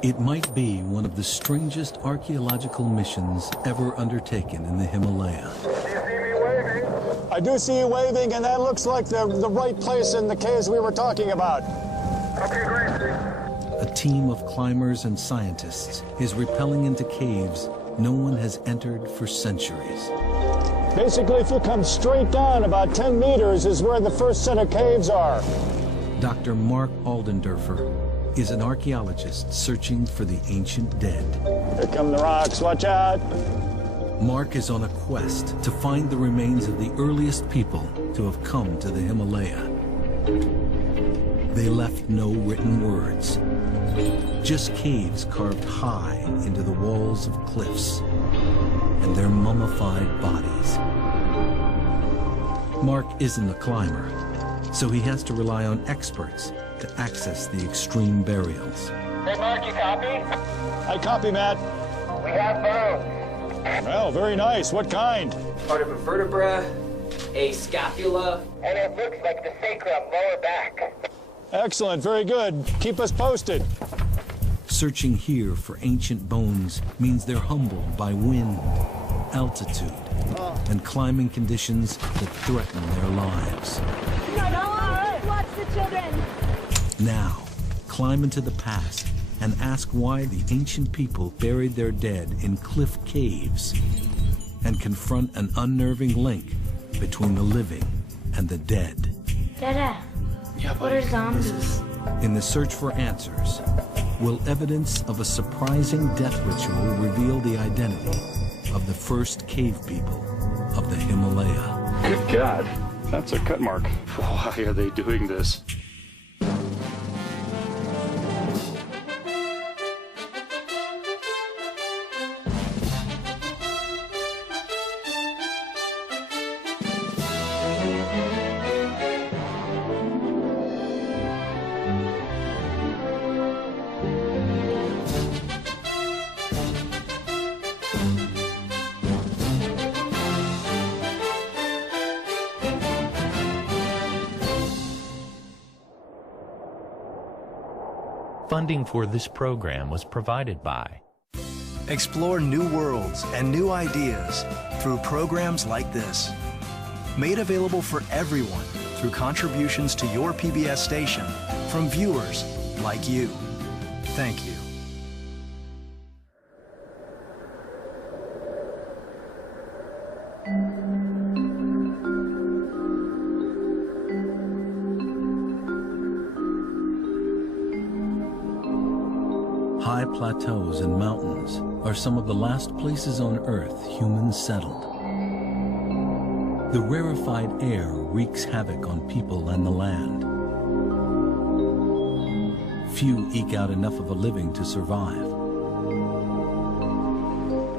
It might be one of the strangest archaeological missions ever undertaken in the Himalaya. Do you see me waving? I do see you waving, and that looks like the right place in the caves we were talking about. Okay, great. A team of climbers and scientists is rappelling into caves no one has entered for centuries. Basically, if you come straight down about 10 meters is where the first set of caves are. Dr. Mark Aldendorfer is an archaeologist searching for the ancient dead. Here come the rocks, watch out. Mark is on a quest to find the remains of the earliest people to have come to the Himalaya. They left no written words, just caves carved high into the walls of cliffs and their mummified bodies. Mark isn't a climber, so he has to rely on experts to access the extreme burials. Hey, Mark, you copy? I copy, Matt. We have bones. Well, very nice. What kind? Part of a vertebra, a scapula. And it looks like the sacrum lower back. Excellent, very good. Keep us posted. Searching here for ancient bones means they're humbled by wind, altitude, and climbing conditions that threaten their lives. Watch the children. Now, climb into the past and ask why the ancient people buried their dead in cliff caves, and confront an unnerving link between the living and the dead. Dada, what are zombies? In the search for answers, will evidence of a surprising death ritual reveal the identity of the first cave people of the Himalaya? Good God, that's a cut mark. Why are they doing this? Funding for this program was provided by. Explore new worlds and new ideas through programs like this. Made available for everyone through contributions to your PBS station from viewers like you. Thank you. High plateaus and mountains are some of the last places on Earth humans settled. The rarefied air wreaks havoc on people and the land. Few eke out enough of a living to survive.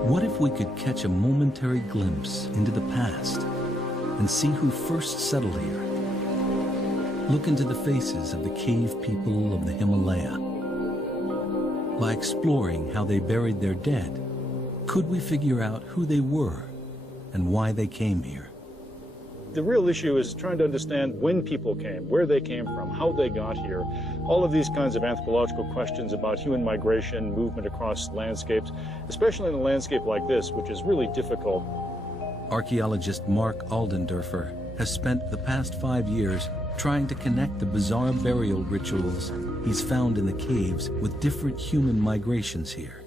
What if we could catch a momentary glimpse into the past and see who first settled here? Look into the faces of the cave people of the Himalaya. By exploring how they buried their dead, could we figure out who they were and why they came here? The real issue is trying to understand when people came, where they came from, how they got here. All of these kinds of anthropological questions about human migration, movement across landscapes, especially in a landscape like this, which is really difficult. Archaeologist Mark Aldendorfer has spent the past 5 years trying to connect the bizarre burial rituals he's found in the caves with different human migrations here.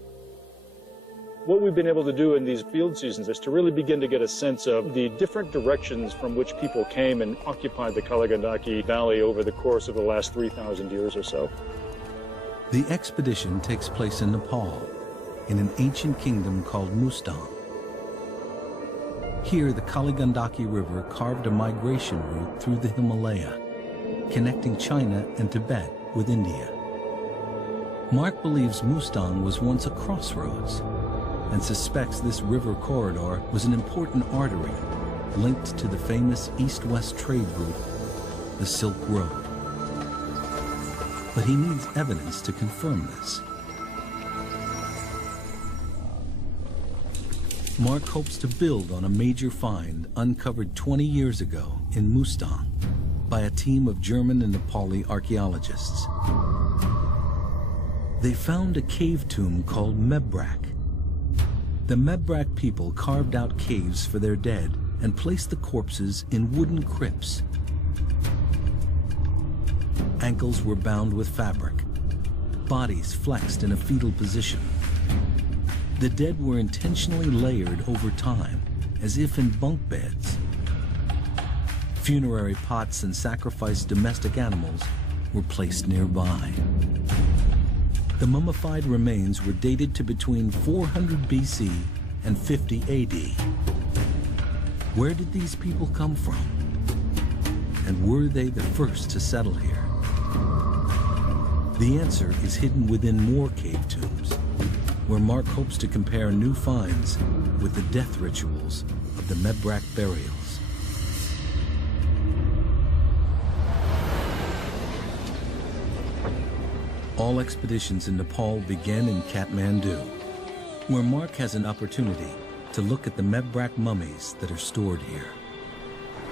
What we've been able to do in these field seasons is to really begin to get a sense of the different directions from which people came and occupied the Kaligandaki Valley over the course of the last 3,000 years or so. The expedition takes place in Nepal, in an ancient kingdom called Mustang. Here, the Kaligandaki River carved a migration route through the Himalaya, connecting China and Tibet with India. Mark believes Mustang was once a crossroads and suspects this river corridor was an important artery linked to the famous east-west trade route, the Silk Road. But he needs evidence to confirm this. Mark hopes to build on a major find uncovered 20 years ago in Mustang by a team of German and Nepali archaeologists. they found a cave tomb called Mebrak. The Mebrak people carved out caves for their dead and placed the corpses in wooden crypts. Ankles were bound with fabric, bodies flexed in a fetal position. The dead were intentionally layered over time, as if in bunk beds. Funerary pots and sacrificed domestic animals were placed nearby. The mummified remains were dated to between 400 BC and 50 AD. Where did these people come from? And were they the first to settle here? The answer is hidden within more cave tombs, where Mark hopes to compare new finds with the death rituals of the Mebrak burials. All expeditions in Nepal begin in Kathmandu, where Mark has an opportunity to look at the Mebrak mummies that are stored here.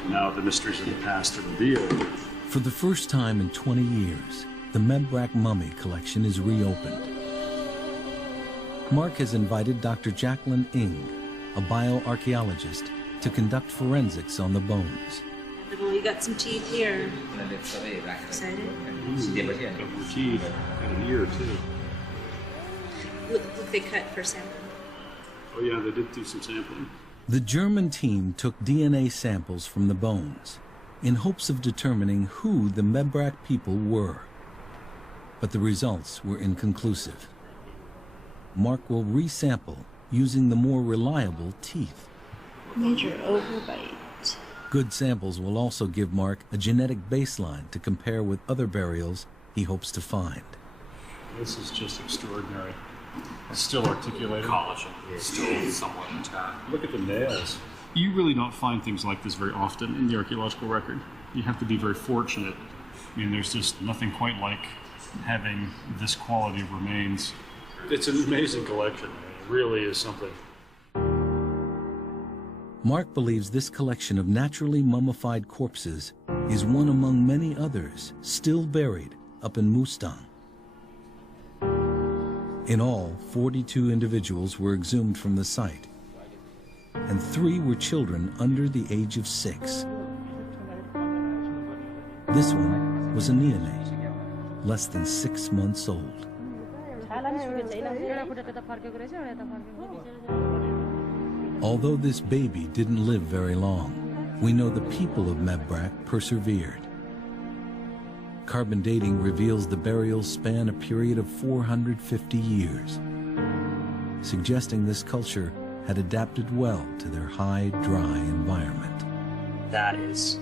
Now the mysteries of the past are revealed. For the first time in 20 years, the Mebrak mummy collection is reopened. Mark has invited Dr. Jacqueline Ng, a bioarchaeologist, to conduct forensics on the bones. Well, you got some teeth here. Excited? Couple of teeth and an ear too. Look, they cut for sampling. Oh yeah, they did do some sampling. The German team took DNA samples from the bones in hopes of determining who the Mebrak people were. But the results were inconclusive. Mark will resample using the more reliable teeth. Major overbite. Good samples will also give Mark a genetic baseline to compare with other burials he hopes to find. This is just extraordinary. It's still articulated. Collagen is still somewhat intact. Look at the nails. You really don't find things like this very often in the archaeological record. You have to be very fortunate. I mean, there's just nothing quite like having this quality of remains. It's an amazing collection. It really is something. Mark believes this collection of naturally mummified corpses is one among many others still buried up in Mustang. In all, 42 individuals were exhumed from the site, and 3 were children under the age of 6. This one was a neonate, less than 6 months old. Although this baby didn't live very long, we know the people of Mebrak persevered. Carbon dating reveals the burials span a period of 450 years, suggesting this culture had adapted well to their high, dry environment. That is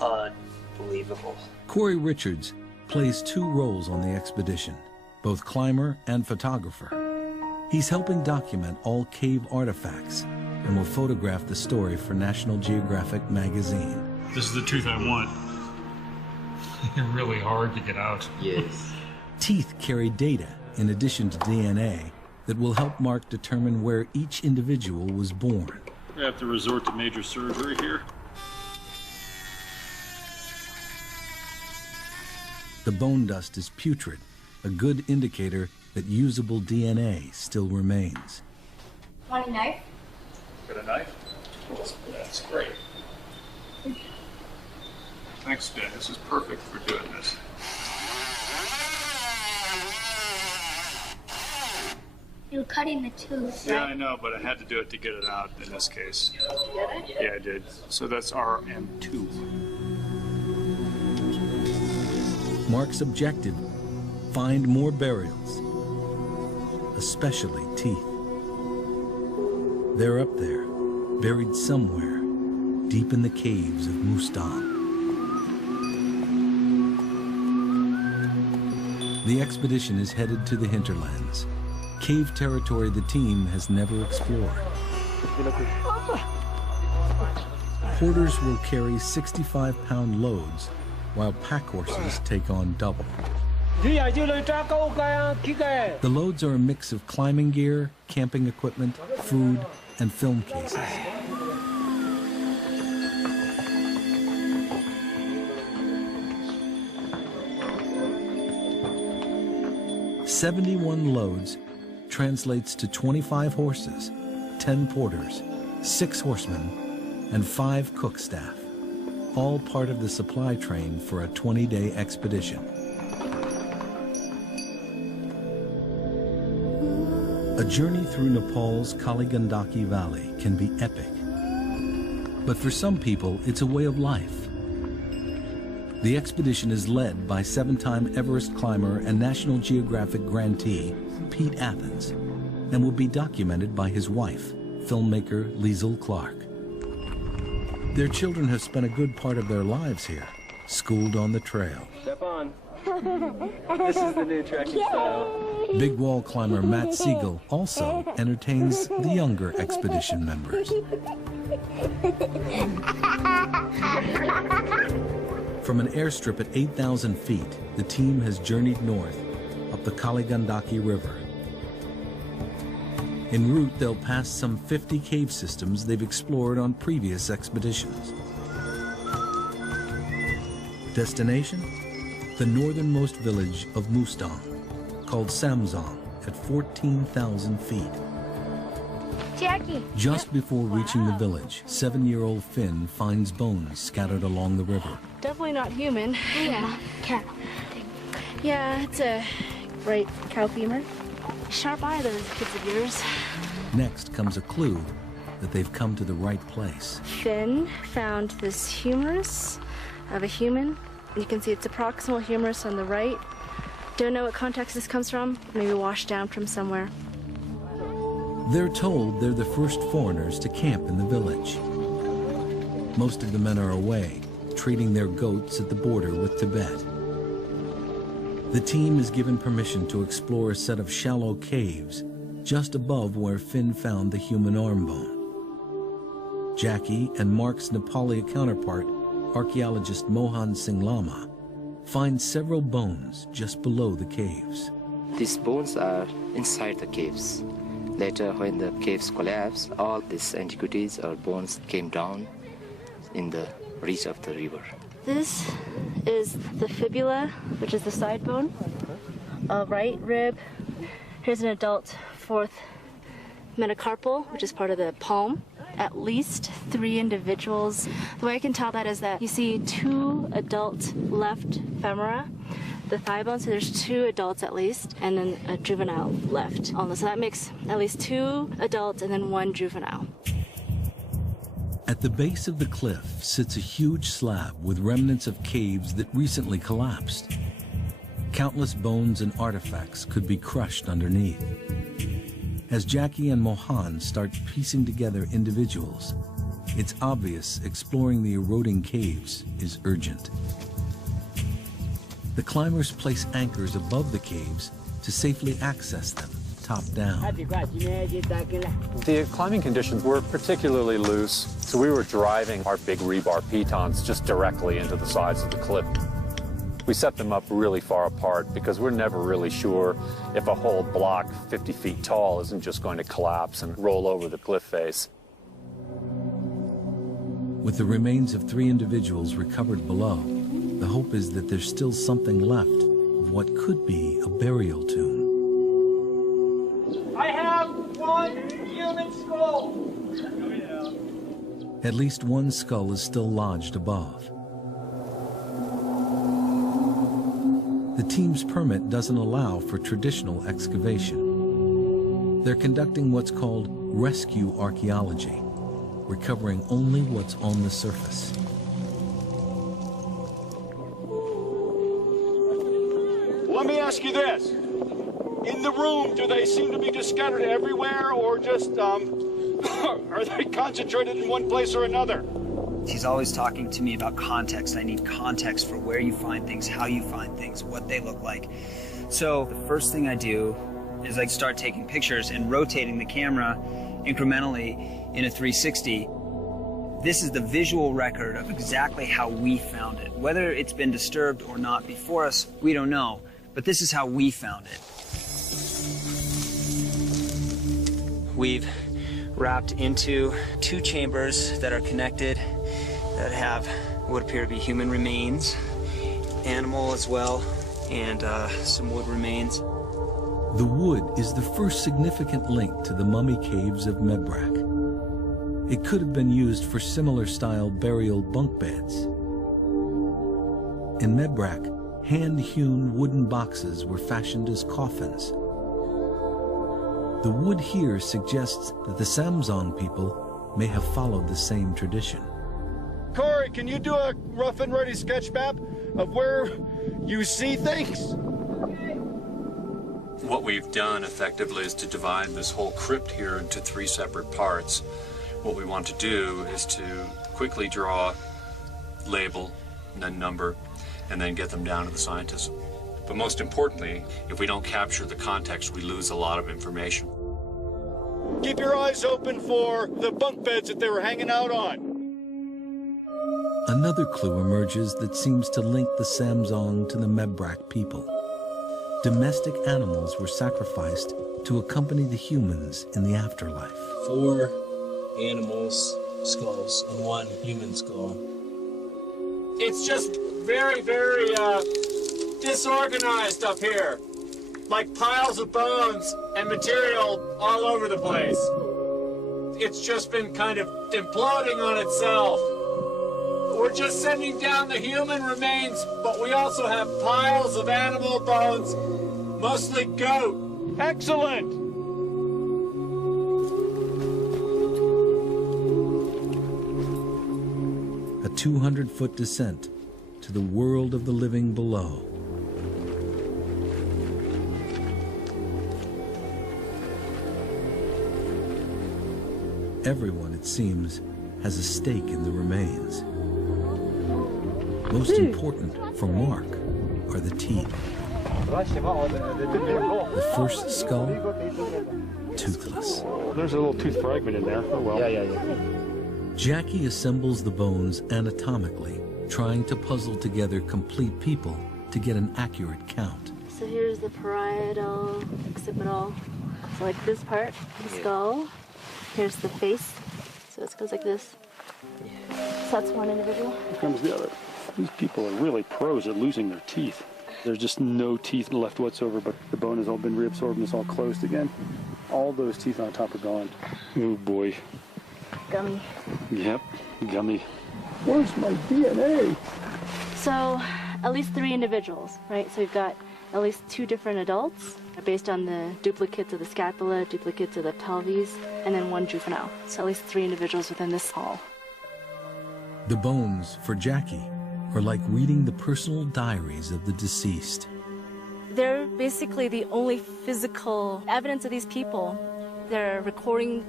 unbelievable. Corey Richards plays 2 roles on the expedition, both climber and photographer. He's helping document all cave artifacts and will photograph the story for National Geographic magazine. This is the tooth I want. They're really hard to get out. Yes. Teeth carry data in addition to DNA that will help Mark determine where each individual was born. We have to resort to major surgery here. The bone dust is putrid, a good indicator that usable DNA still remains. Want a knife? Got a knife? That's great. Thank you. Thanks, Ben. This is perfect for doing this. You're cutting the tooth, Yeah, right? I know, but I had to do it to get it out in this case. Yeah, I did. So that's RM2. Mark's objective, find more burials, especially teeth. They're up there, buried somewhere, deep in the caves of Mustang. The expedition is headed to the hinterlands, cave territory the team has never explored. Porters will carry 65-pound loads, while pack horses take on double. The loads are a mix of climbing gear, camping equipment, food, and film cases. 71 loads translates to 25 horses, 10 porters, 6 horsemen, and 5 cook staff, all part of the supply train for a 20-day expedition. A journey through Nepal's Kali Gandaki Valley can be epic, but for some people, it's a way of life. The expedition is led by 7-time Everest climber and National Geographic grantee, Pete Athens, and will be documented by his wife, filmmaker Liesl Clark. Their children have spent a good part of their lives here, schooled on the trail. Step on. This is the new trekking style. Big wall climber Matt Siegel also entertains the younger expedition members. From an airstrip at 8,000 feet, the team has journeyed north up the Kali Gandaki River. En route, they'll pass some 50 cave systems they've explored on previous expeditions. Destination? The northernmost village of Mustang, called Samzong, at 14,000 feet. Jackie. Just before reaching the village, 7-year-old Finn finds bones scattered along the river. Definitely not human. Yeah, cow. Yeah, it's a right cow femur. Sharp eye, those kids of yours. Next comes a clue that they've come to the right place. Finn found this humerus of a human. You can see it's a proximal humerus on the right. Don't know what context this comes from. Maybe washed down from somewhere. They're told they're the first foreigners to camp in the village. Most of the men are away, treating their goats at the border with Tibet. The team is given permission to explore a set of shallow caves just above where Finn found the human arm bone. Jackie and Mark's Nepali counterpart, archaeologist Mohan Singh Lama, find several bones just below the caves. These bones are inside the caves. Later, when the caves collapsed, all these antiquities or bones came down in the reach of the river. This is the fibula, which is the side bone, right rib. Here's an adult 4th metacarpal, which is part of the palm. At least 3 individuals. The way I can tell that is that you see 2 adult left femora, the thigh bone, so there's 2 adults at least, and then a juvenile left. So that makes at least 2 adults and then 1 juvenile. At the base of the cliff sits a huge slab with remnants of caves that recently collapsed. Countless bones and artifacts could be crushed underneath. As Jackie and Mohan start piecing together individuals, it's obvious exploring the eroding caves is urgent. The climbers place anchors above the caves to safely access them, top down. The climbing conditions were particularly loose, so we were driving our big rebar pitons just directly into the sides of the cliff. We set them up really far apart because we're never really sure if a whole block 50 feet tall isn't just going to collapse and roll over the cliff face. With the remains of 3 individuals recovered below, the hope is that there's still something left of what could be a burial tomb. I have 1 human skull. At least 1 skull is still lodged above. The team's permit doesn't allow for traditional excavation. They're conducting what's called rescue archaeology, recovering only what's on the surface. Let me ask you this. In the room, do they seem to be just scattered everywhere, or just, are they concentrated in one place or another? He's always talking to me about context. I need context for where you find things, how you find things, what they look like. So the first thing I do is I start taking pictures and rotating the camera incrementally in a 360. This is the visual record of exactly how we found it. Whether it's been disturbed or not before us, we don't know. But this is how we found it. We've wrapped into 2 chambers that are connected that have what appear to be human remains, animal as well, and some wood remains. The wood is the first significant link to the mummy caves of Mebrak. It could have been used for similar style burial bunk beds. In Mebrak, hand-hewn wooden boxes were fashioned as coffins. The wood here suggests that the Samzong people may have followed the same tradition. Corey, can you do a rough and ready sketch map of where you see things? What we've done effectively is to divide this whole crypt here into 3 separate parts. What we want to do is to quickly draw, label, and then number, and then get them down to the scientists. But most importantly, if we don't capture the context, we lose a lot of information. Keep your eyes open for the bunk beds that they were hanging out on. Another clue emerges that seems to link the Samzong to the Mebrak people. Domestic animals were sacrificed to accompany the humans in the afterlife. 4 animals' skulls and 1 human skull. It's just very, very disorganized up here. Like piles of bones and material all over the place. It's just been kind of imploding on itself. We're just sending down the human remains, but we also have piles of animal bones, mostly goat. Excellent! A 200-foot descent to the world of the living below. Everyone, it seems, has a stake in the remains. Most important for Mark are the teeth. The first skull, toothless. There's a little tooth fragment in there. Oh, well. Yeah. Jackie assembles the bones anatomically, trying to puzzle together complete people to get an accurate count. So here's the parietal, occipital. So like this part, the skull. Here's the face. So it goes like this. So that's one individual. Here comes the other. These people are really pros at losing their teeth. There's just no teeth left whatsoever, but the bone has all been reabsorbed and it's all closed again. All those teeth on top are gone. Oh boy. Gummy. Yep, gummy. Where's my DNA? So at least 3 individuals, right? So we've got at least 2 different adults based on the duplicates of the scapula, duplicates of the pelvis, and then 1 juvenile. So at least 3 individuals within this hall. The bones, for Jackie, are like reading the personal diaries of the deceased. They're basically the only physical evidence of these people. They're recording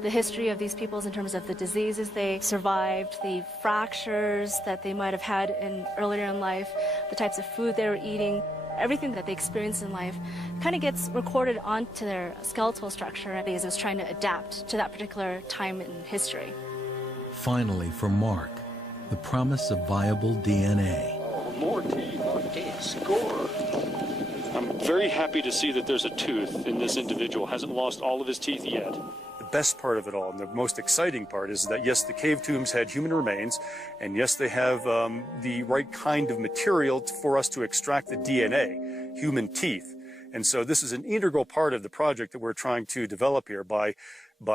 the history of these peoples in terms of the diseases they survived, the fractures that they might have had earlier in life, the types of food they were eating. Everything that they experienced in life kind of gets recorded onto their skeletal structure because it was trying to adapt to that particular time in history. Finally, for Mark, the promise of viable DNA. Oh, more teeth. Okay, score. I'm very happy to see that there's a tooth in this individual. Hasn't lost all of his teeth yet. The best part of it all, and the most exciting part, is that yes, the cave tombs had human remains, and yes, they have the right kind of material for us to extract the DNA, human teeth. And so this is an integral part of the project that we're trying to develop here. By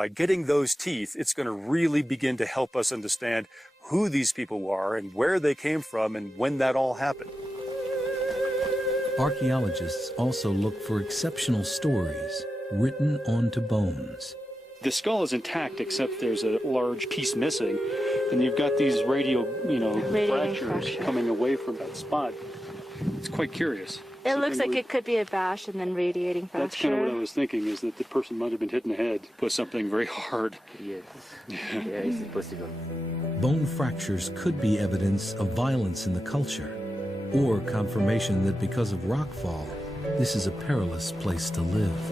getting those teeth, it's going to really begin to help us understand who these people are and where they came from and when that all happened. Archaeologists also look for exceptional stories written onto bones. The skull is intact except there's a large piece missing, and you've got these fractures coming away from that spot. It's quite curious. It looks like it could be a bash and then radiating fracture. That's kind of what I was thinking, is that the person might have been hit in the head with something very hard. Yes. Yeah, it's possible. Bone fractures could be evidence of violence in the culture, or confirmation that because of rockfall, this is a perilous place to live.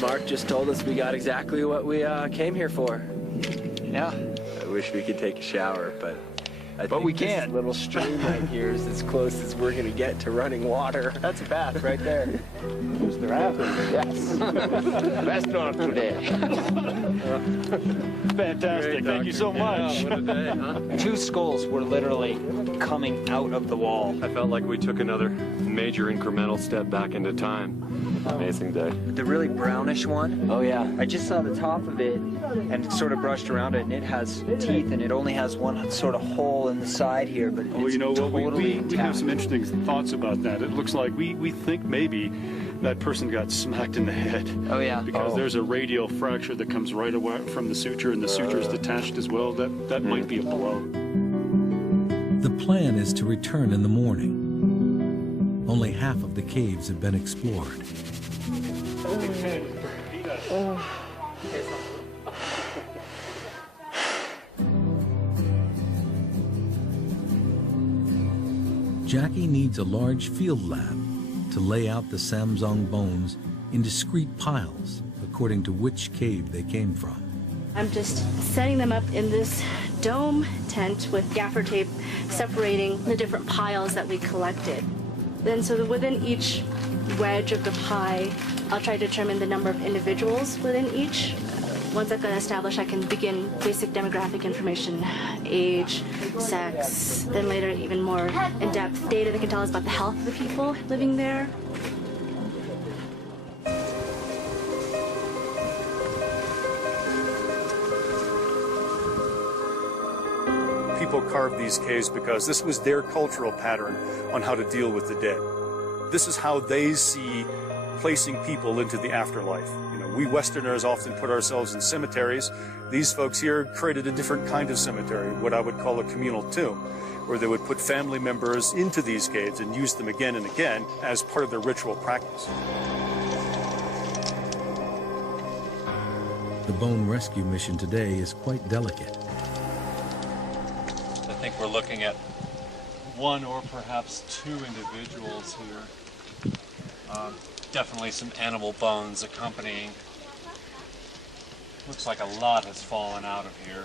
Mark just told us we got exactly what we came here for. Yeah. I wish we could take a shower, but But we can't. This little stream right here is as close as we're going to get to running water. That's a bath right there. Is there after? Yes. Restaurant today. Fantastic. Thank you so much. What a day, huh? 2 skulls were literally coming out of the wall. I felt like we took another major incremental step back into time. Amazing day. The really brownish one. Oh, yeah. I just saw the top of it and sort of brushed around it, and it has teeth, and it only has one sort of hole in the side here, but it's you know what? totally We have some interesting thoughts about that. It looks like we think maybe that person got smacked in the head. Oh, yeah. Because there's a radial fracture that comes right away from the suture, and the suture is detached as well. That might be a blow. The plan is to return in the morning. Only half of the caves have been explored. Jackie needs a large field lab to lay out the Samsung bones in discrete piles according to which cave they came from. I'm just setting them up in this dome tent with gaffer tape separating the different piles that we collected. Then so that within each wedge of the pie, I'll try to determine the number of individuals within each. Once I've got it established, I can begin basic demographic information, age, sex, then later even more in-depth data that can tell us about the health of the people living there. People carved these caves because this was their cultural pattern on how to deal with the dead. This is how they see placing people into the afterlife. You know, we Westerners often put ourselves in cemeteries. These folks here created a different kind of cemetery, what I would call a communal tomb, where they would put family members into these caves and use them again and again as part of their ritual practice. The bone rescue mission today is quite delicate. I think we're looking at 1 or perhaps 2 individuals here. Definitely some animal bones accompanying. Looks like a lot has fallen out of here.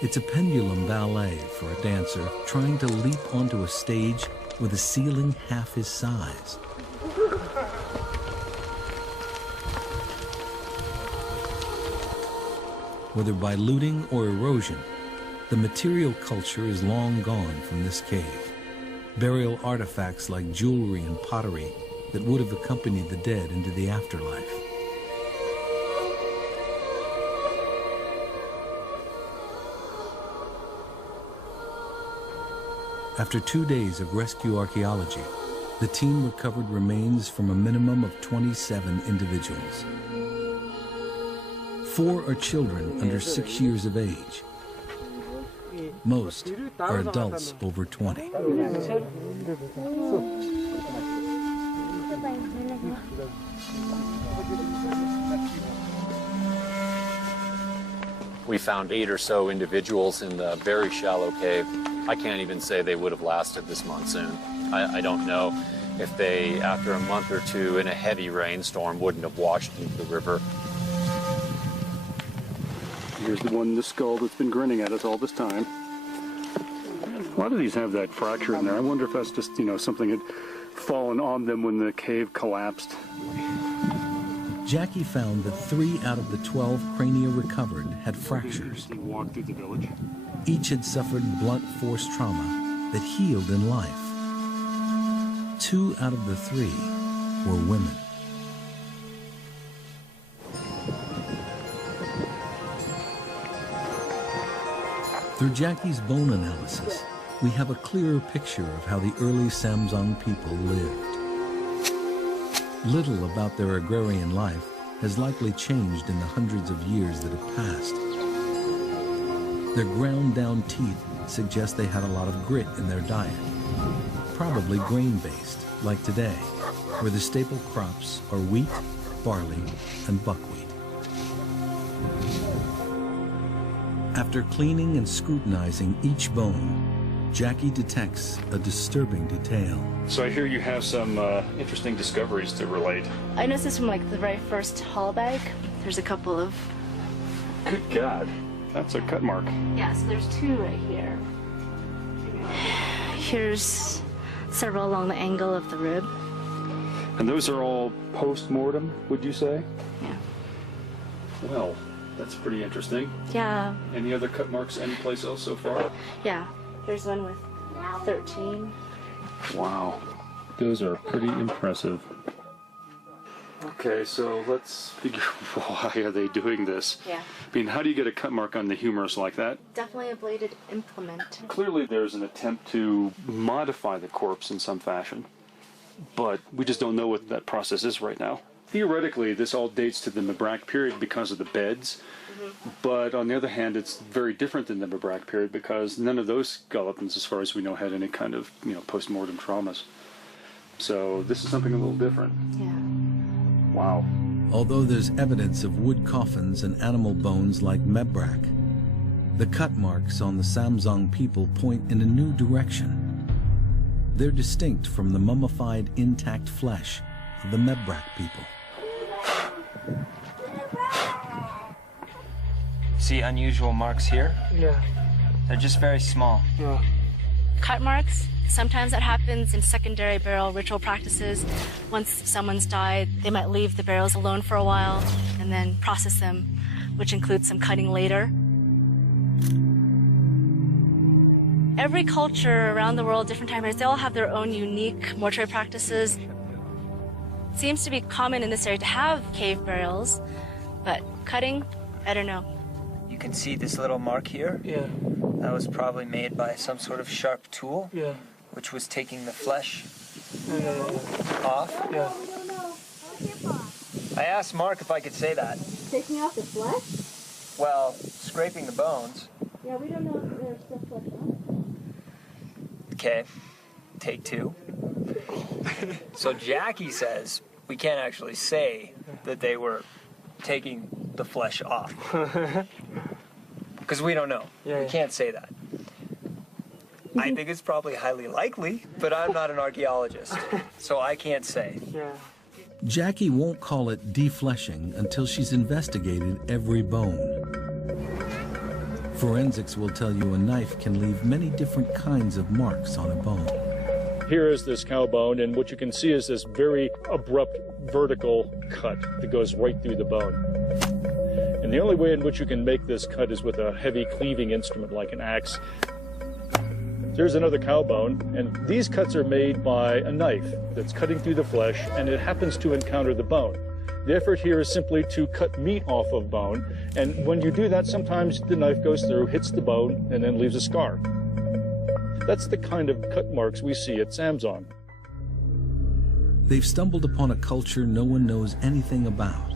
It's a pendulum ballet for a dancer trying to leap onto a stage with a ceiling half his size. Whether by looting or erosion, the material culture is long gone from this cave. Burial artifacts like jewelry and pottery that would have accompanied the dead into the afterlife. After 2 days of rescue archaeology, the team recovered remains from a minimum of 27 individuals. 4 are children under 6 years of age. Most are adults over 20. We found 8 or so individuals in the very shallow cave. I can't even say they would have lasted this monsoon. I don't know if they, after a month or 2 in a heavy rainstorm, wouldn't have washed into the river. Here's the one in the skull that's been grinning at us all this time. A lot of these have that fracture in there. I wonder if that's just, you know, something had fallen on them when the cave collapsed. Jackie found that 3 out of the 12 crania recovered had fractures. Walked through the village. Each had suffered blunt force trauma that healed in life. 2 out of the 3 were women. Through Jackie's bone analysis, we have a clearer picture of how the early Samsung people lived. Little about their agrarian life has likely changed in the hundreds of years that have passed. Their ground-down teeth suggest they had a lot of grit in their diet, probably grain-based, like today, where the staple crops are wheat, barley, and buckwheat. After cleaning and scrutinizing each bone, Jackie detects a disturbing detail. So I hear you have some interesting discoveries to relate. I noticed this from like the very first haul bag. There's a couple of... Good God. That's a cut mark. Yeah, so there's two right here. Here's several along the angle of the rib. And those are all post-mortem, would you say? Yeah. Well, that's pretty interesting. Yeah. Any other cut marks anyplace else so far? Yeah. Here's one with 13. Wow. Those are pretty impressive. Okay, so let's figure why are they doing this? Yeah. I mean, how do you get a cut mark on the humerus like that? Definitely a bladed implement. Clearly there's an attempt to modify the corpse in some fashion, but we just don't know what that process is right now. Theoretically, this all dates to the Mebrac period because of the beds, but on the other hand, it's very different than the Mebrac period because none of those skeletons, as far as we know, had any kind of, post-mortem traumas. So this is something a little different. Yeah. Wow. Although there's evidence of wood coffins and animal bones like Mebrac, the cut marks on the Samzong people point in a new direction. They're distinct from the mummified intact flesh of the Mebrac people. See unusual marks here? Yeah. They're just very small. Yeah. Cut marks, sometimes that happens in secondary burial ritual practices. Once someone's died, they might leave the burials alone for a while and then process them, which includes some cutting later. Every culture around the world, different time periods, they all have their own unique mortuary practices. It seems to be common in this area to have cave burials, but cutting, I don't know. You can see this little mark here? Yeah. That was probably made by some sort of sharp tool, Yeah. which was taking the flesh Yeah. off. Yeah. I asked Mark if I could say that. Taking off the flesh? Well, scraping the bones. Yeah, we don't know if there's still flesh on it. Okay, take two. So Jackie says we can't actually say that they were taking the flesh off. Because we don't know. Yeah, we can't say that. I think it's probably highly likely, but I'm not an archaeologist, so I can't say. Yeah. Jackie won't call it defleshing until she's investigated every bone. Forensics will tell you a knife can leave many different kinds of marks on a bone. Here is this cow bone, and what you can see is this very abrupt vertical cut that goes right through the bone. And the only way in which you can make this cut is with a heavy cleaving instrument like an axe. Here's another cow bone, and these cuts are made by a knife that's cutting through the flesh, and it happens to encounter the bone. The effort here is simply to cut meat off of bone, and when you do that, sometimes the knife goes through, hits the bone, and then leaves a scar. That's the kind of cut marks we see at Samzong. They've stumbled upon a culture no one knows anything about.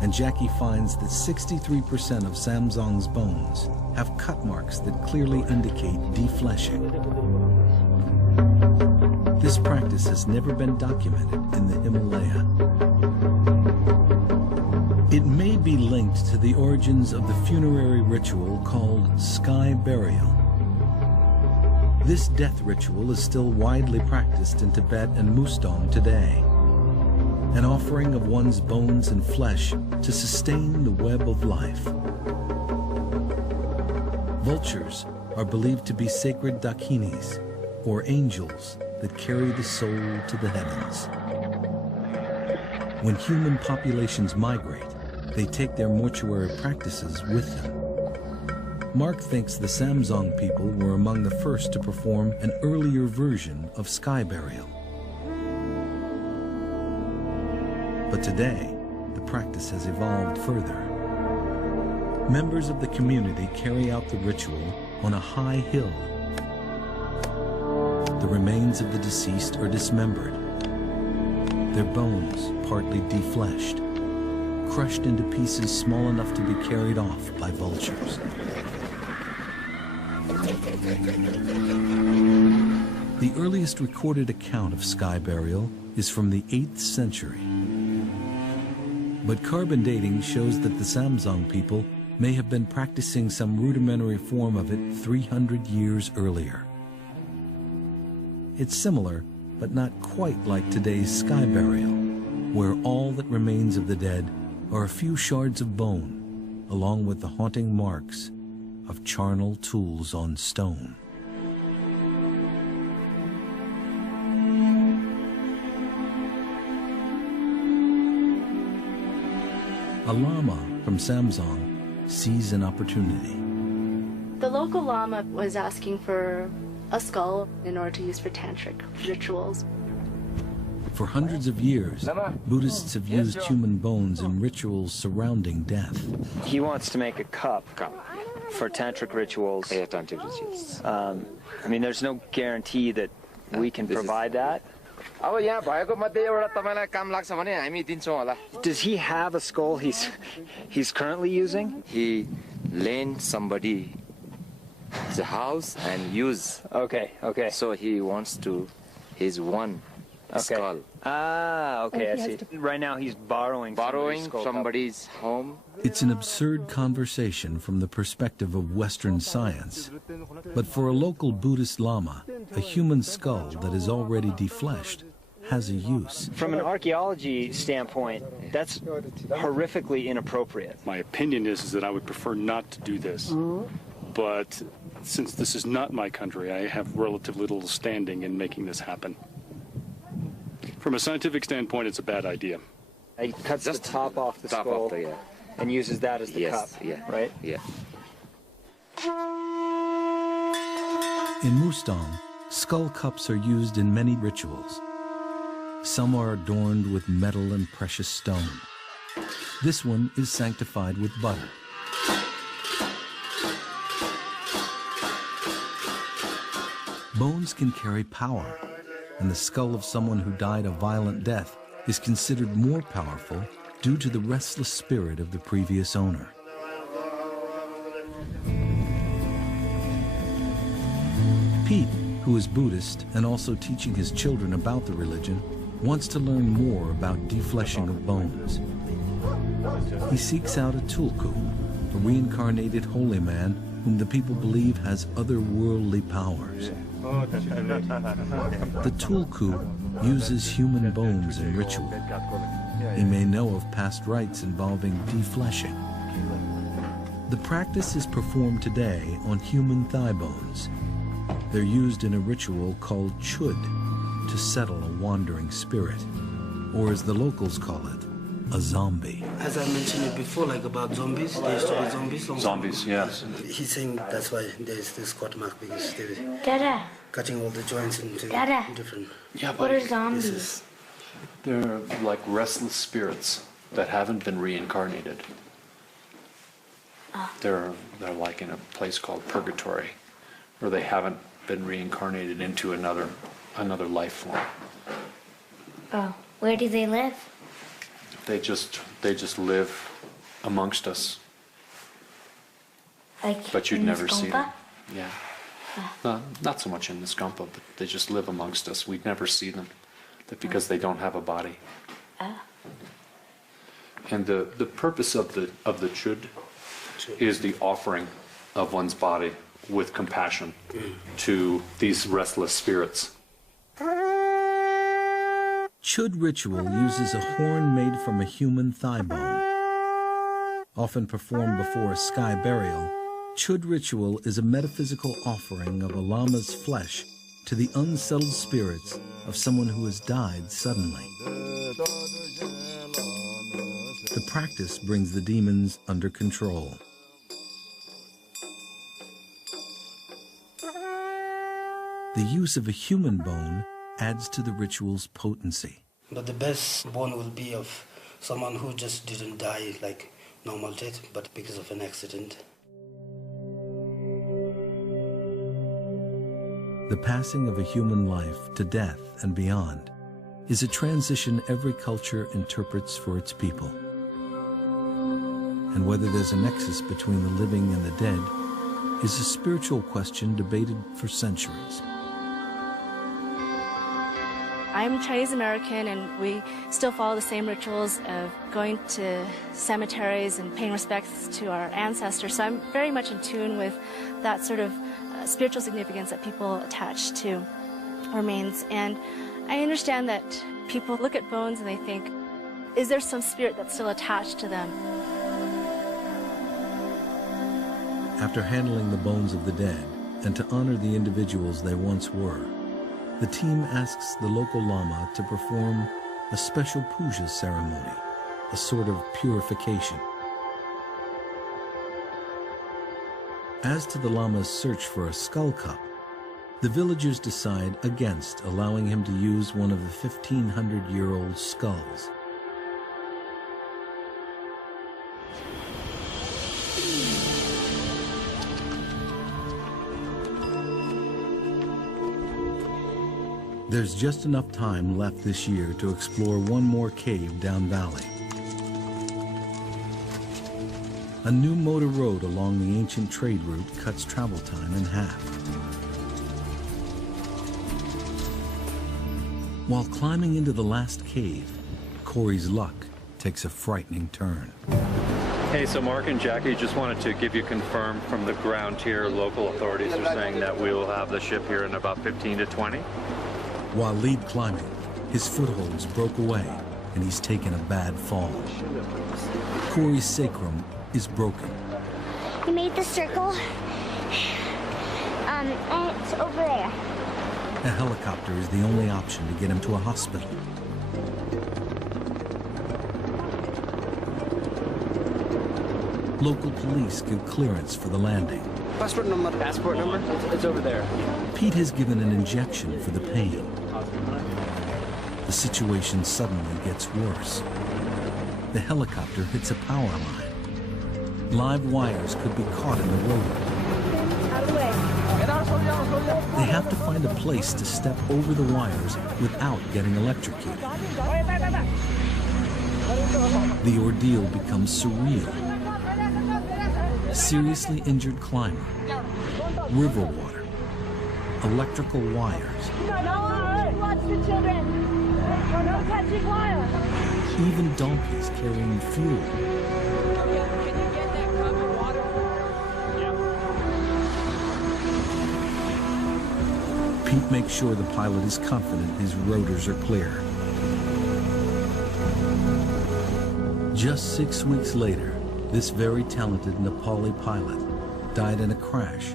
And Jackie finds that 63% of Samzong's bones have cut marks that clearly indicate defleshing. This practice has never been documented in the Himalaya. It may be linked to the origins of the funerary ritual called sky burial. This death ritual is still widely practiced in Tibet and Mustang today. An offering of one's bones and flesh to sustain the web of life. Vultures are believed to be sacred dakinis, or angels that carry the soul to the heavens. When human populations migrate, they take their mortuary practices with them. Mark thinks the Samzong people were among the first to perform an earlier version of sky burial. But today, the practice has evolved further. Members of the community carry out the ritual on a high hill. The remains of the deceased are dismembered, their bones partly defleshed, crushed into pieces small enough to be carried off by vultures. The earliest recorded account of sky burial is from the 8th century. But carbon dating shows that the Samzong people may have been practicing some rudimentary form of it 300 years earlier. It's similar, but not quite like today's sky burial, where all that remains of the dead are a few shards of bone, along with the haunting marks of charnel tools on stone. A lama from Samsung sees an opportunity. The local lama was asking for a skull in order to use for tantric rituals. For hundreds of years, Buddhists have used human bones in rituals surrounding death. He wants to make a cup for tantric rituals. Yeah, tantric rituals. I mean, there's no guarantee that we can provide that. Does he have a skull he's currently using? He lent somebody the house and use. Okay. So he wants to his one skull. Ah, okay, I see. Right now he's borrowing somebody's home. It's an absurd conversation from the perspective of Western science. But for a local Buddhist lama, a human skull that is already defleshed has a use. From an archaeology standpoint, that's horrifically inappropriate. My opinion is that I would prefer not to do this. But since this is not my country, I have relatively little standing in making this happen. From a scientific standpoint, it's a bad idea. He cuts the top off the skull and uses that as the cup, right? Yeah. In Mustang, skull cups are used in many rituals. Some are adorned with metal and precious stone. This one is sanctified with butter. Bones can carry power, and the skull of someone who died a violent death is considered more powerful due to the restless spirit of the previous owner. Pete, who is Buddhist and also teaching his children about the religion, wants to learn more about defleshing of bones. He seeks out a tulku, a reincarnated holy man whom the people believe has otherworldly powers. The tulku uses human bones in ritual. He may know of past rites involving defleshing. The practice is performed today on human thigh bones. They're used in a ritual called chud to settle a wandering spirit, or as the locals call it, a zombie. As I mentioned it before, like about zombies, there used to be zombies. Zombies, yes. He's saying that's why there's this squat mark, because they were Dada. cutting all the joints into different... Yeah, What are zombies? They're like restless spirits that haven't been reincarnated. They're like in a place called purgatory, where they haven't been reincarnated into another life form. Oh, where do they live? They just live amongst us. Like but you'd in never this see them. gompa? Yeah. Not so much in this gompa, but they just live amongst us. We'd never see them because they don't have a body. And the purpose of the chud is the offering of one's body with compassion to these restless spirits. Chud ritual uses a horn made from a human thigh bone. Often performed before a sky burial, chud ritual is a metaphysical offering of a lama's flesh to the unsettled spirits of someone who has died suddenly. The practice brings the demons under control. The use of a human bone adds to the ritual's potency. But the best bone will be of someone who just didn't die like normal death, but because of an accident. The passing of a human life to death and beyond is a transition every culture interprets for its people. And whether there's a nexus between the living and the dead is a spiritual question debated for centuries. I'm Chinese American, and we still follow the same rituals of going to cemeteries and paying respects to our ancestors. So I'm very much in tune with that sort of spiritual significance that people attach to remains. And I understand that people look at bones and they think, is there some spirit that's still attached to them? After handling the bones of the dead and to honor the individuals they once were, the team asks the local lama to perform a special puja ceremony, a sort of purification. As to the lama's search for a skull cup, the villagers decide against allowing him to use one of the 1,500-year-old skulls. There's just enough time left this year to explore one more cave down valley. A new motor road along the ancient trade route cuts travel time in half. While climbing into the last cave, Corey's luck takes a frightening turn. Hey, so Mark and Jackie just wanted to give you confirm from the ground here, local authorities are saying that we will have the ship here in about 15 to 20. While lead climbing, his footholds broke away and he's taken a bad fall. Corey's sacrum is broken. We made the circle, and it's over there. A helicopter is the only option to get him to a hospital. Local police give clearance for the landing. Passport number. Passport number? It's over there. Pete has given an injection for the pain. The situation suddenly gets worse. The helicopter hits a power line. Live wires could be caught in the rotor. Out of the way. They have to find a place to step over the wires without getting electrocuted. The ordeal becomes surreal. Seriously injured climber, river water, electrical wires, Watch the children. No touching wire. even donkeys carrying fuel. Pete makes sure the pilot is confident his rotors are clear. Just 6 weeks later, this very talented Nepali pilot died in a crash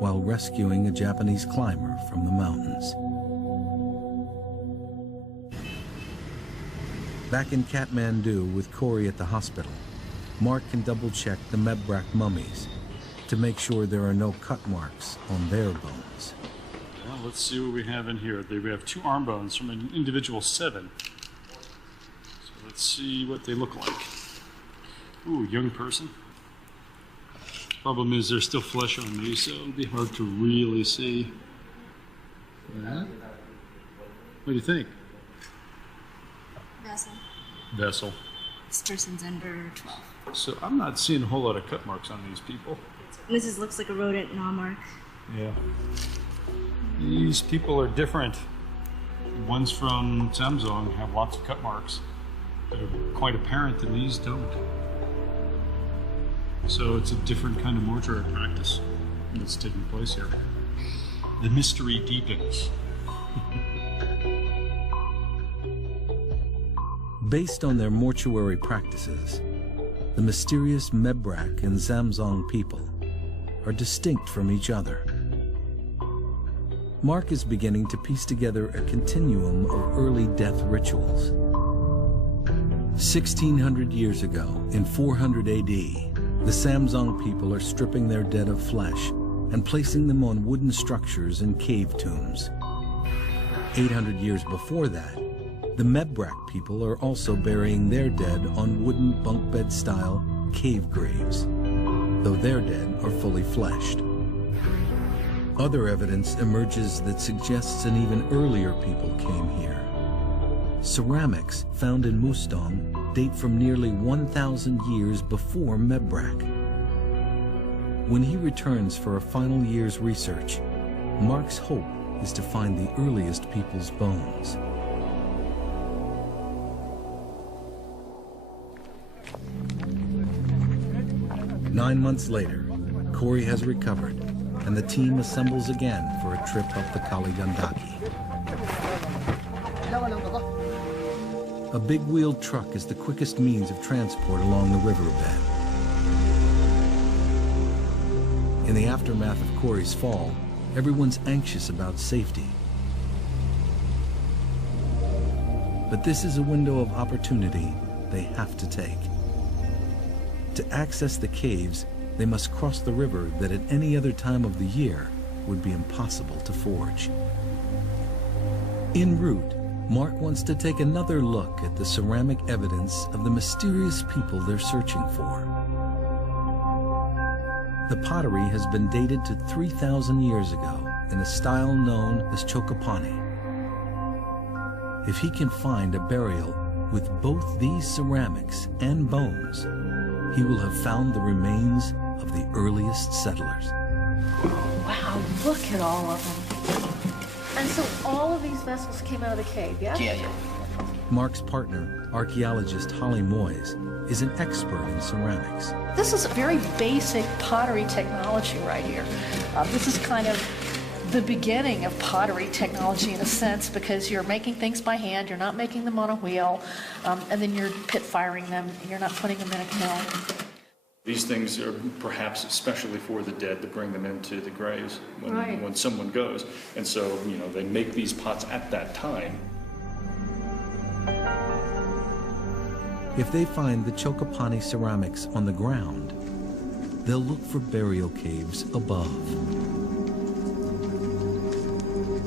while rescuing a Japanese climber from the mountains. Back in Kathmandu with Corey at the hospital, Mark can double-check the Mebrak mummies to make sure there are no cut marks on their bones. Well, let's see what we have in here. We have 2 arm bones from an individual 7. So let's see what they look like. Ooh, young person. Problem is there's still flesh on these, so it'll be hard to really see. What do you think? Vessel. Vessel. This person's under 12. So I'm not seeing a whole lot of cut marks on these people. This looks like a rodent gnaw mark. Yeah. These people are different. The ones from Samsung have lots of cut marks that are quite apparent, and these don't. So it's a different kind of mortuary practice that's taking place here. The mystery deepens. Based on their mortuary practices, the mysterious Mebrak and Zamzong people are distinct from each other. Mark is beginning to piece together a continuum of early death rituals. 1,600 years ago, in 400 AD, the Samzong people are stripping their dead of flesh and placing them on wooden structures in cave tombs. 800 years before that, the Mebrak people are also burying their dead on wooden bunk bed style cave graves, though their dead are fully fleshed. Other evidence emerges that suggests an even earlier people came here. Ceramics found in Mustang date from nearly 1,000 years before Mebrak. When he returns for a final year's research, Mark's hope is to find the earliest people's bones. Nine months later, Corey has recovered, and the team assembles again for a trip up the Kali Gandaki. A big-wheeled truck is the quickest means of transport along the riverbed. In the aftermath of Corey's fall, everyone's anxious about safety. But this is a window of opportunity they have to take. To access the caves, they must cross the river that at any other time of the year would be impossible to forge. En route, Mark wants to take another look at the ceramic evidence of the mysterious people they're searching for. The pottery has been dated to 3,000 years ago in a style known as Chocopani. If he can find a burial with both these ceramics and bones, he will have found the remains of the earliest settlers. Wow, look at all of them. And so all of these vessels came out of the cave, yeah? Yeah. Mark's partner, archaeologist Holly Moyes, is an expert in ceramics. This is a very basic pottery technology right here. This is kind of the beginning of pottery technology in a sense, because you're making things by hand, you're not making them on a wheel, and then you're pit firing them, you're not putting them in a kiln. These things are perhaps especially for the dead to bring them into the graves when someone goes. And so, you know, they make these pots at that time. If they find the Chocopani ceramics on the ground, they'll look for burial caves above.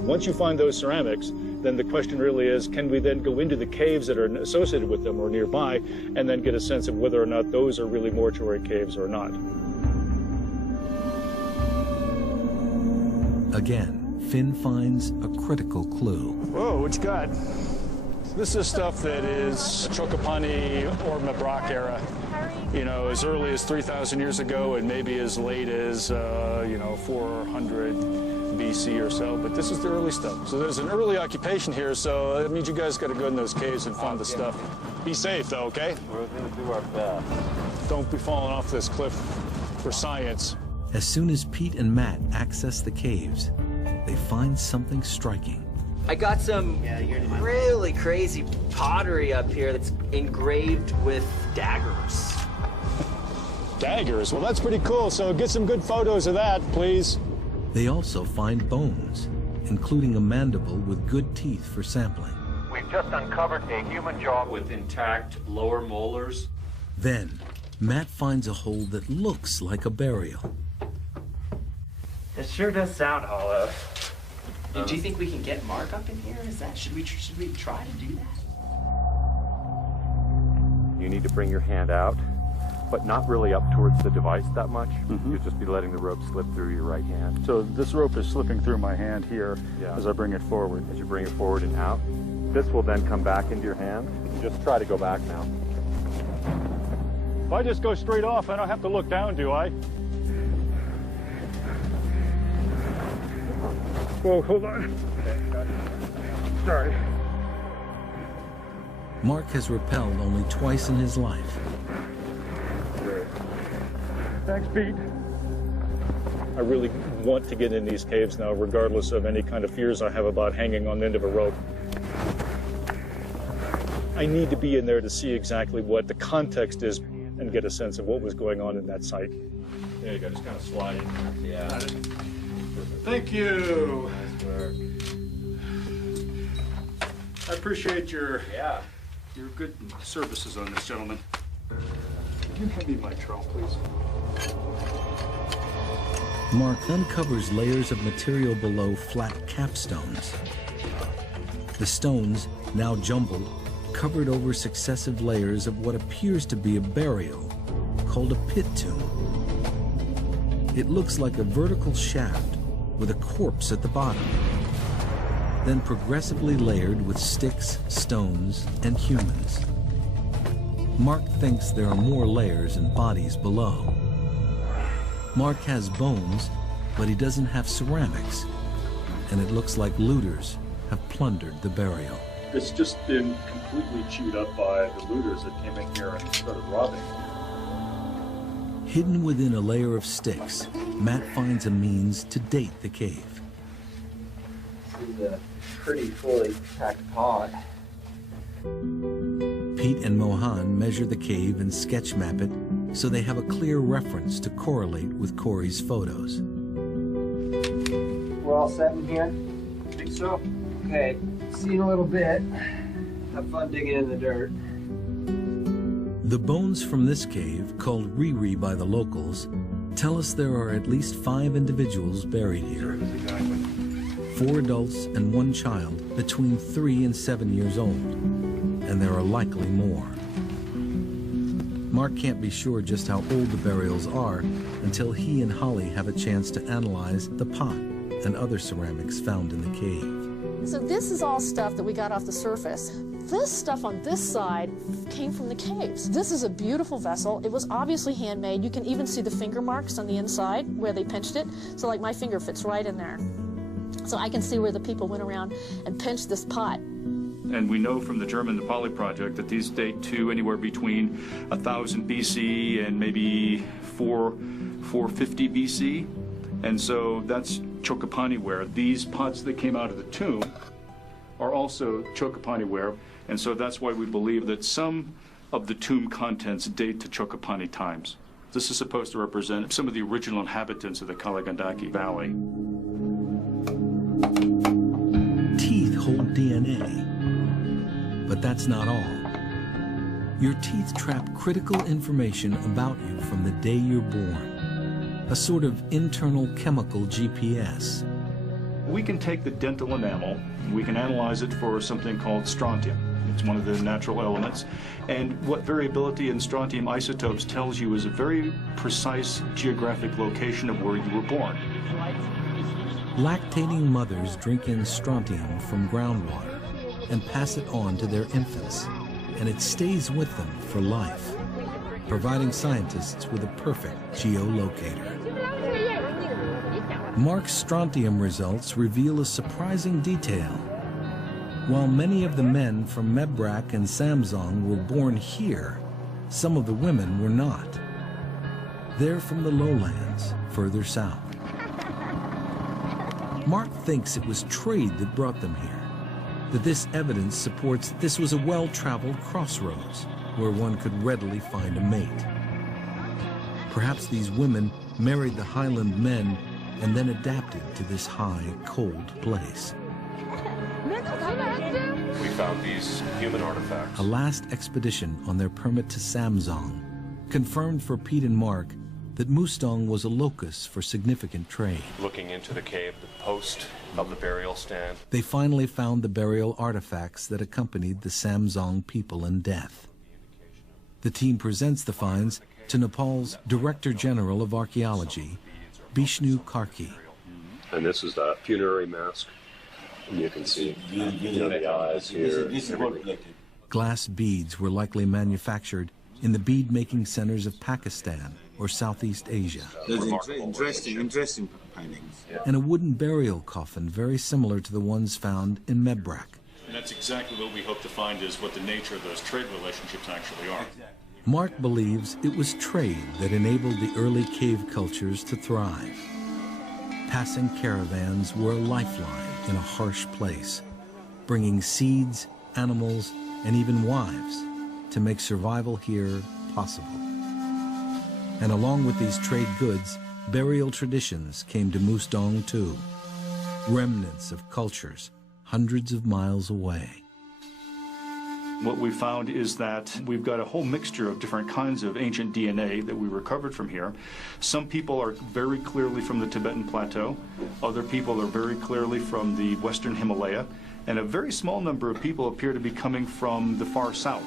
Once you find those ceramics, then the question really is, can we then go into the caves that are associated with them or nearby and then get a sense of whether or not those are really mortuary caves or not? Again, Finn finds a critical clue. Whoa, what you got? This is stuff that is Chocopani or Mabroc era, you know, as early as 3,000 years ago and maybe as late as, 400 BC or so, but this is the early stuff. So there's an early occupation here, so that means you guys got to go in those caves and find the stuff. Be safe, though, okay? We're going to do our best. Don't be falling off this cliff for science. As soon as Pete and Matt access the caves, they find something striking. I got some really crazy pottery up here that's engraved with daggers. Daggers? Well, that's pretty cool, so get some good photos of that, please. They also find bones, including a mandible with good teeth for sampling. We've just uncovered a human jaw with intact lower molars. Then, Matt finds a hole that looks like a burial. It sure does sound hollow. Do you think we can get Mark up in here? Should we try to do that? You need to bring your hand out, but not really up towards the device that much. You'll just be letting the rope slip through your right hand. So this rope is slipping through my hand here as I bring it forward. As you bring it forward and out, this will then come back into your hand. Just try to go back now. If I just go straight off, I don't have to look down, do I? Whoa, hold on. Sorry. Mark has rappelled only twice in his life. Thanks, Pete. I really want to get in these caves now, regardless of any kind of fears I have about hanging on the end of a rope. I need to be in there to see exactly what the context is and get a sense of what was going on in that site. There you go, just kind of slide in. Yeah. Thank you. Nice work. I appreciate your good services on this, gentlemen. Can you hand me my trowel, please? Mark uncovers layers of material below flat capstones. The stones, now jumbled, covered over successive layers of what appears to be a burial, called a pit tomb. It looks like a vertical shaft with a corpse at the bottom, then progressively layered with sticks, stones, and humans. Mark thinks there are more layers and bodies below. Mark has bones, but he doesn't have ceramics, and it looks like looters have plundered the burial. It's just been completely chewed up by the looters that came in here and started robbing. Hidden within a layer of sticks, Matt finds a means to date the cave. This is a pretty fully packed pod. Pete and Mohan measure the cave and sketch map it so they have a clear reference to correlate with Corey's photos. We're all set in here? I think so. Okay, see you in a little bit. Have fun digging in the dirt. The bones from this cave, called Riri by the locals, tell us there are at least 5 individuals buried here. 4 adults and 1 child between 3 and 7 years old, and there are likely more. Mark can't be sure just how old the burials are until he and Holly have a chance to analyze the pot and other ceramics found in the cave. So this is all stuff that we got off the surface. This stuff on this side came from the caves. This is a beautiful vessel. It was obviously handmade. You can even see the finger marks on the inside where they pinched it. So like my finger fits right in there. So I can see where the people went around and pinched this pot. And we know from the German Nepali project that these date to anywhere between 1000 BC and maybe 450 BC. And so that's Chokapani ware. These pots that came out of the tomb are also Chokapani ware. And so that's why we believe that some of the tomb contents date to Chokapani times. This is supposed to represent some of the original inhabitants of the Kaligandaki Valley. Teeth hold DNA, but that's not all. Your teeth trap critical information about you from the day you're born, a sort of internal chemical GPS. We can take the dental enamel, we can analyze it for something called strontium. It's one of the natural elements. And what variability in strontium isotopes tells you is a very precise geographic location of where you were born. Lactating mothers drink in strontium from groundwater and pass it on to their infants, and it stays with them for life, providing scientists with a perfect geolocator. Mark's strontium results reveal a surprising detail. While many of the men from Mebrak and Samsung were born here, some of the women were not. They're from the lowlands, further south. Mark thinks it was trade that brought them here, that this evidence supports this was a well-traveled crossroads where one could readily find a mate. Perhaps these women married the highland men and then adapted to this high, cold place. We found these human artifacts. A last expedition on their permit to Samsung confirmed for Pete and Mark that Mustang was a locus for significant trade. Looking into the cave, the post of the burial stand. They finally found the burial artifacts that accompanied the Samsung people in death. The team presents the finds to Nepal's Director General of Archaeology, Bishnu Karki. And this is the funerary mask. And you can see the eyes here. Glass beads were likely manufactured in the bead-making centers of Pakistan or Southeast Asia. Those interesting paintings. And a wooden burial coffin very similar to the ones found in Mebrak. And that's exactly what we hope to find is what the nature of those trade relationships actually are. Mark believes it was trade that enabled the early cave cultures to thrive. Passing caravans were a lifeline in a harsh place, bringing seeds, animals, and even wives to make survival here possible. And along with these trade goods, burial traditions came to Mustang too, remnants of cultures hundreds of miles away. What we found is that we've got a whole mixture of different kinds of ancient DNA that we recovered from here. Some people are very clearly from the Tibetan Plateau. Other people are very clearly from the Western Himalaya. And a very small number of people appear to be coming from the far south.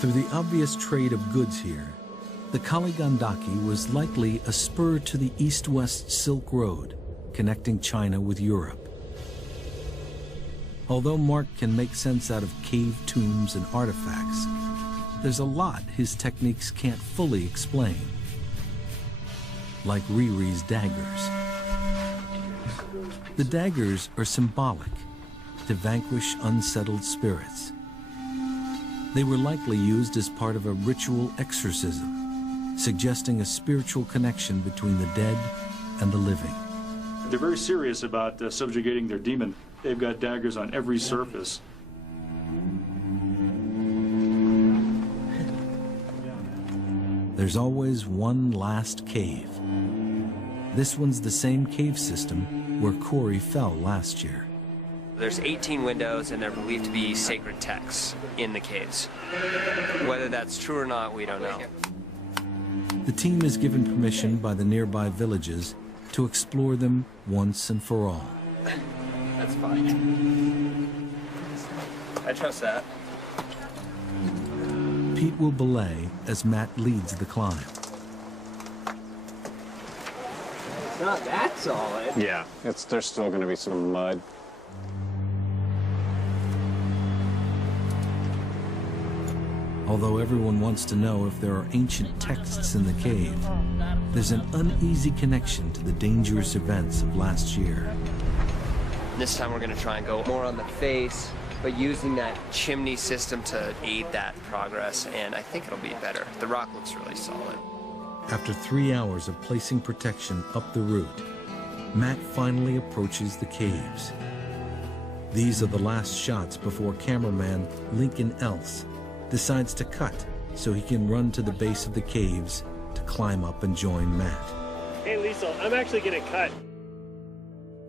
Through the obvious trade of goods here, the Kaligandaki was likely a spur to the east-west Silk Road, connecting China with Europe. Although Mark can make sense out of cave tombs and artifacts, there's a lot his techniques can't fully explain. Like Riri's daggers. The daggers are symbolic, to vanquish unsettled spirits. They were likely used as part of a ritual exorcism, suggesting a spiritual connection between the dead and the living. They're very serious about subjugating their demon. They've got daggers on every surface. there's always one last cave. This one's the same cave system where Corey fell last year. There's 18 windows, and they're believed to be sacred texts in the caves. Whether that's true or not, we don't know. The team is given permission by the nearby villages to explore them once and for all. That's fine. I trust that. Pete will belay as Matt leads the climb. It's not that solid. Yeah, there's still going to be some mud. Although everyone wants to know if there are ancient texts in the cave, there's an uneasy connection to the dangerous events of last year. This time we're going to try and go more on the face, but using that chimney system to aid that progress, and I think it'll be better. The rock looks really solid. After 3 hours of placing protection up the route, Matt finally approaches the caves. These are the last shots before cameraman Lincoln Else decides to cut so he can run to the base of the caves to climb up and join Matt. Hey, Lisa, I'm actually gonna cut.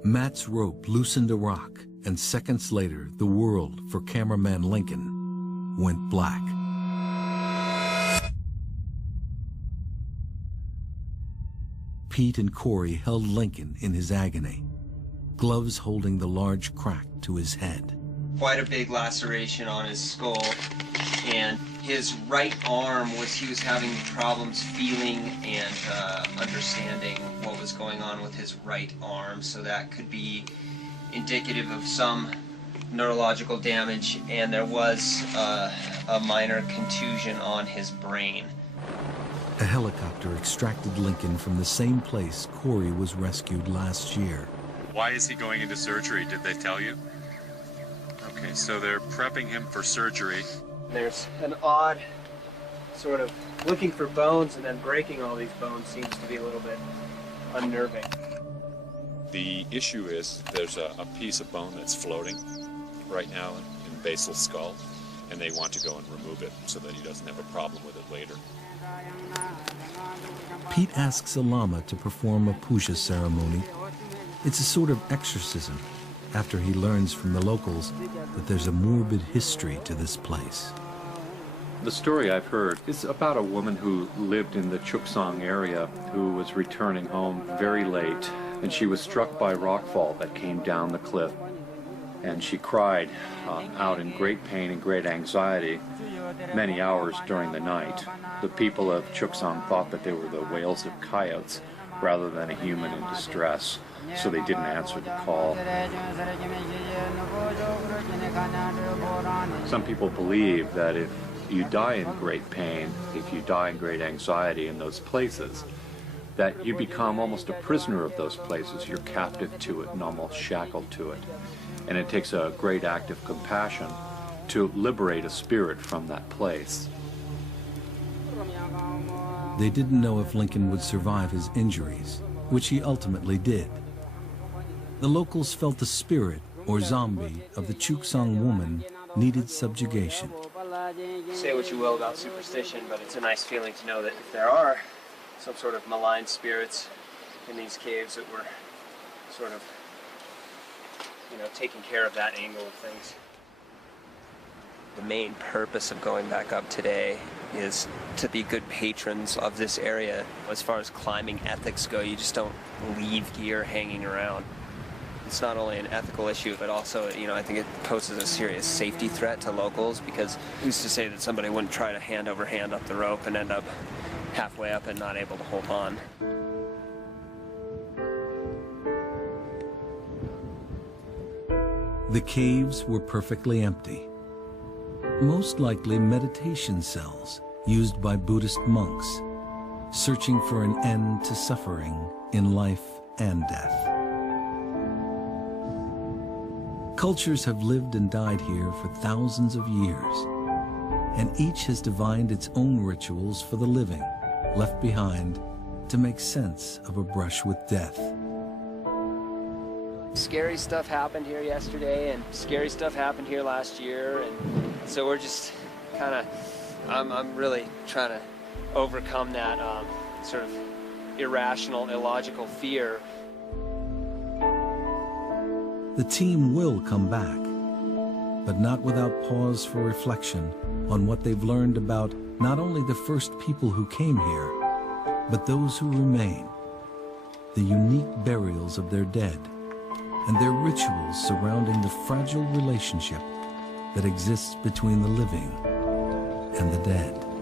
Matt's rope loosened a rock, and seconds later, the world for cameraman Lincoln went black. Pete and Corey held Lincoln in his agony, gloves holding the large crack to his head. Quite a big laceration on his skull, and his right arm he was having problems feeling and understanding what was going on with his right arm, so that could be indicative of some neurological damage, and there was a minor contusion on his brain. A helicopter extracted Lincoln from the same place Corey was rescued last year. Why is he going into surgery? Did they tell you? Okay, so they're prepping him for surgery. There's an odd sort of looking for bones and then breaking all these bones seems to be a little bit unnerving. The issue is there's a piece of bone that's floating right now in Basil's skull, and they want to go and remove it so that he doesn't have a problem with it later. Pete asks a lama to perform a puja ceremony. It's a sort of exorcism after he learns from the locals that there's a morbid history to this place. The story I've heard is about a woman who lived in the Chuksong area who was returning home very late, and she was struck by rockfall that came down the cliff. And she cried out in great pain and great anxiety many hours during the night. The people of Chuksong thought that they were the wails of coyotes rather than a human in distress, so they didn't answer the call. Some people believe that if you die in great pain, if you die in great anxiety in those places, that you become almost a prisoner of those places. You're captive to it and almost shackled to it. And it takes a great act of compassion to liberate a spirit from that place. They didn't know if Lincoln would survive his injuries, which he ultimately did. The locals felt the spirit, or zombie, of the Chuksong woman needed subjugation. Say what you will about superstition, but it's a nice feeling to know that if there are some sort of malign spirits in these caves, that we're sort of, taking care of that angle of things. The main purpose of going back up today is to be good patrons of this area. As far as climbing ethics go, you just don't leave gear hanging around. It's not only an ethical issue, but also, I think it poses a serious safety threat to locals, because who's to say that somebody wouldn't try to hand over hand up the rope and end up halfway up and not able to hold on. The caves were perfectly empty. Most likely meditation cells used by Buddhist monks, searching for an end to suffering in life and death. Cultures have lived and died here for thousands of years, and each has divined its own rituals for the living, left behind to make sense of a brush with death. Scary stuff happened here yesterday, and scary stuff happened here last year, and so we're just kind of, I'm really trying to overcome that sort of irrational, illogical fear. The team will come back, but not without pause for reflection on what they've learned about not only the first people who came here, but those who remain, the unique burials of their dead, and their rituals surrounding the fragile relationship that exists between the living and the dead.